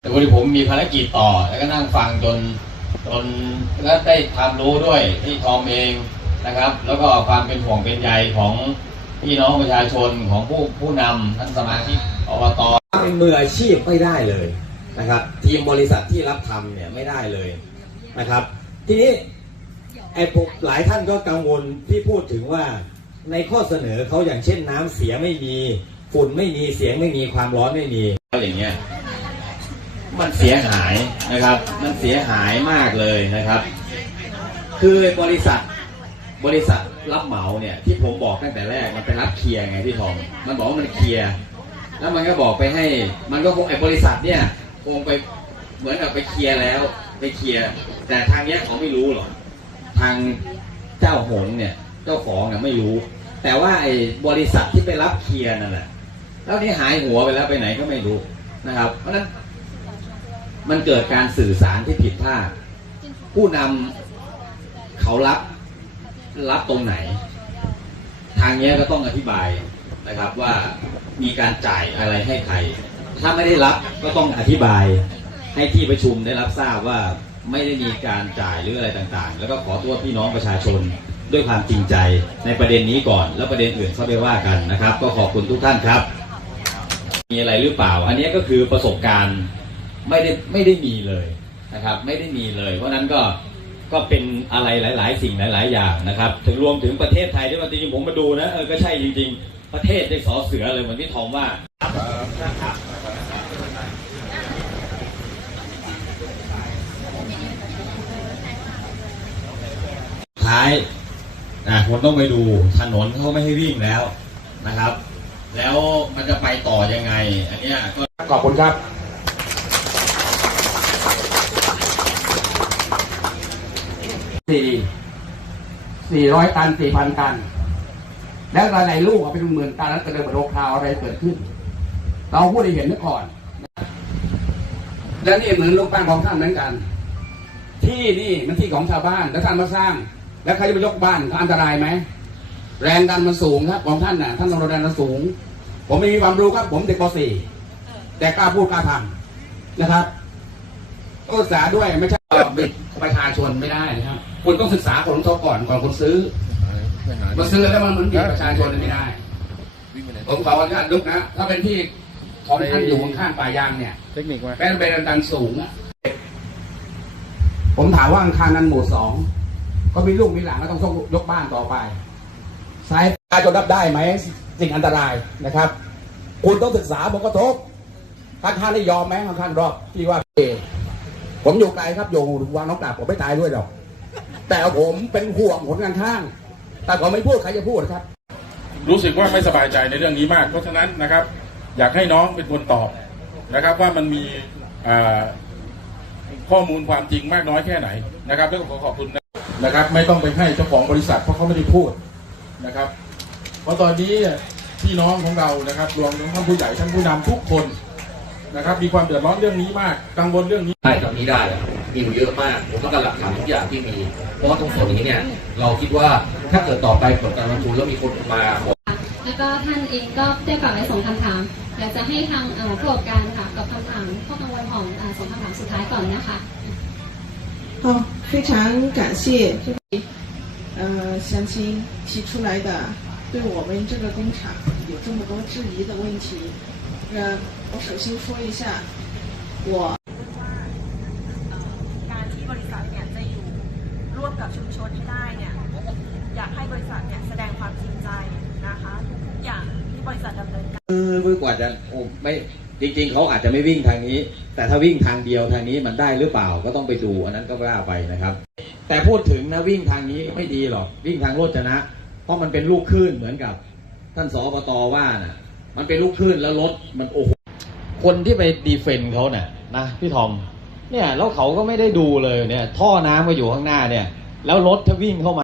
แต่วันนี้ผมมีภารกิจต่อ แล้วก็นั่งฟังจนจนแล้วได้ความรู้ด้วยที่ทอมเองนะครับ แล้วก็ความเป็นห่วงเป็นใยของพี่น้องประชาชนของผู้ผู้นำท่านสมาชิกอบตเป็นมืออาชีพไม่ได้เลยนะครับ ทีมบริษัทที่รับทำเนี่ยไม่ได้เลยนะครับ ทีนี้ไอ้พวกหลายท่านก็กังวลที่พูดถึงว่าในข้อเสนอเขาอย่างเช่น น้ำเสียไม่มีฝุ่นไม่มีเสียงไม่มีความร้อนไม่มีอย่างเงี้ย มันเสียหายนะครับ มันเสียหายมากเลยนะครับ คือบริษัทบริษัทรับเหมาเนี่ยที่ผมบอกตั้งแต่แรกมันไปรับเคลียร์ไงพี่ทอง มันบอกว่ามันเคลียร์แล้วมันก็บอกไปให้ มันก็คงไอ้บริษัทเนี่ยคงไปเหมือนกับไปเคลียร์แล้วไปเคลียร์แต่ทางเนี้ยเขาไม่รู้หรอกทางเจ้าหงเนี่ยเจ้าของเนี่ยไม่รู้ แต่ว่าไอ้บริษัทที่ไปรับเคลียร์นั่นแหละแล้วนี่หายหัวไปแล้วไปไหนก็ไม่รู้นะครับ เพราะฉะนั้น มันเกิดการสื่อสารที่ผิดพลาดผู้นำเขารับรับตรงไหน ทางนี้ก็ต้องอธิบายนะครับว่ามีการจ่ายอะไรให้ใคร ถ้าไม่ได้รับก็ต้องอธิบายให้ที่ประชุมได้รับทราบว่าไม่ได้มีการจ่ายหรืออะไรต่างๆ แล้วก็ขอโทษพี่น้องประชาชนด้วยความจริงใจในประเด็นนี้ก่อน แล้วประเด็นอื่นเข้าไปว่ากันนะครับ ก็ขอบคุณทุกท่านครับ มีอะไรหรือเปล่า อันนี้ก็คือประสบการณ์ ไม่ได้ไม่ได้มีเลยนะครับ ไม่ได้มีเลย เพราะฉะนั้นก็ก็เป็นอะไรหลาย ๆ สิ่งหลาย ๆ อย่างนะครับ ถึงรวมถึงประเทศไทยด้วยว่าจริงๆผมมาดูนะเออก็ใช่จริง ๆ ประเทศได้สอเสือเลยเหมือนที่ทองว่าท้ายอะคนต้องไปดูถนนเขาไม่ให้วิ่งแล้วนะครับ แล้วมันจะไปต่อยังไง อันนี้ก็ขอบคุณครับ สี่สี่ร้อยตันสี่พันตัน แล้วหลายๆลูกเอาเป็นหมื่นตันแล้วจะเดินบนโลกคาวอะไรเกิดขึ้น เราพูดให้เห็นไว้ก่อน และนี่เหมือนลูกบ้านของท่านเหมือนกัน ที่นี่มันที่ของชาวบ้านแล้วท่านมาสร้าง แล้วใครจะไปยกบ้านเขาอันตรายไหมแรงดันมันสูงครับของท่านน่ะท่านต้องแรงดันสูง ผมไม่มีความรู้ครับ ผมเด็กป .4 แต่กล้าพูดกล้าทำนะครับต้องศึกษาด้วยไม่ใช่บิดประชาชนไม่ได้นะครับ คุณต้องศึกษาคนของเขาก่อนก่อนคุณซื้อมาซื้อแล้วมันเหมือนบิดประชาชนไม่ได้ผมขออนุญาตลุกนะ ถ้าเป็นที่ของท่านอยู่ข้างๆป่ายางเนี่ยเทคนิคมาเป็นเป็นดันสูงอะผมถามว่าอังคารนั้นหมู่สองก็มีลูกมีหลานก็ต้องต้องยกบ้านต่อไปสายตาจะรับได้ไหมสิ่งอันตรายนะครับ คุณต้องศึกษาผลกระทบข้างๆได้ยอมไหมข้างๆรอบที่ว่าเอผมอยู่ไกลครับอยู่วางน้องกลับผมไม่ตายด้วยหรอก แต่ผมเป็นห่วงผลงานข้างๆแต่ผมไม่พูดใครจะพูดครับ รู้สึกว่าไม่สบายใจในเรื่องนี้มาก เพราะฉะนั้นนะครับ อยากให้น้องเป็นคนตอบนะครับ ว่ามันมีอ่าข้อมูลความจริงมากน้อยแค่ไหนนะครับแล้วก็ขอขอบคุณนะครับ ไม่ต้องไปให้เจ้าของบริษัทเพราะเขาไม่ได้พูดนะครับ เพราะตอนนี้พี่น้องของเรานะครับรวมถึงท่านผู้ใหญ่ท่านผู้นำทุกคนนะครับ มีความเดือดร้อนเรื่องนี้มากกังวลเรื่องนี้ได้ตรงนี้ได้ อะมีอยู่เยอะมาก ผมต้องการหลักฐานทุกอย่างที่มี เพราะว่าตรงส่วนนี้เนี่ย เราคิดว่าถ้าเกิดต่อไปผลการลงทุนแล้วมีคนมา แล้วก็ท่านเองก็ได้กล่าวไว้สองคำถาม อยากจะให้ทางเอ่อผู้ประกอบการค่ะกับคำถามข้อกังวลของเอ่อสองคำถามสุดท้ายก่อนนะคะ 好，非常感谢这位呃乡亲提出来的对我们这个工厂有这么多质疑的问题。呃，我首先说一下，我 กับชุมชนให้ได้เนี่ยอยากให้บริษัทเนี่ยแสดงความจริงใจนะคะทุกๆอย่างที่บริษัทดำเนินการคือกว่าจะโอ้ไม่จริง ๆเขาอาจจะไม่วิ่งทางนี้ แต่ถ้าวิ่งทางเดียวทางนี้มันได้หรือเปล่าก็ต้องไปดูอันนั้นก็ว่าไปนะครับ แต่พูดถึงนะวิ่งทางนี้ไม่ดีหรอกวิ่งทางโรจนะ เพราะมันเป็นลูกคลื่นเหมือนกับ ท่านสอบตว่าน่ะมันเป็นลูกคลื่นแล้วรถมันโอ้โหคนที่ไปดีเฟนเขาเนี่ยนะพี่ทอมเนี่ยแล้วเขาก็ไม่ได้ดูเลยเนี่ยท่อน้ำมาอยู่ข้างหน้าเนี่ย แล้วรถถ้าวิ่งเข้ามา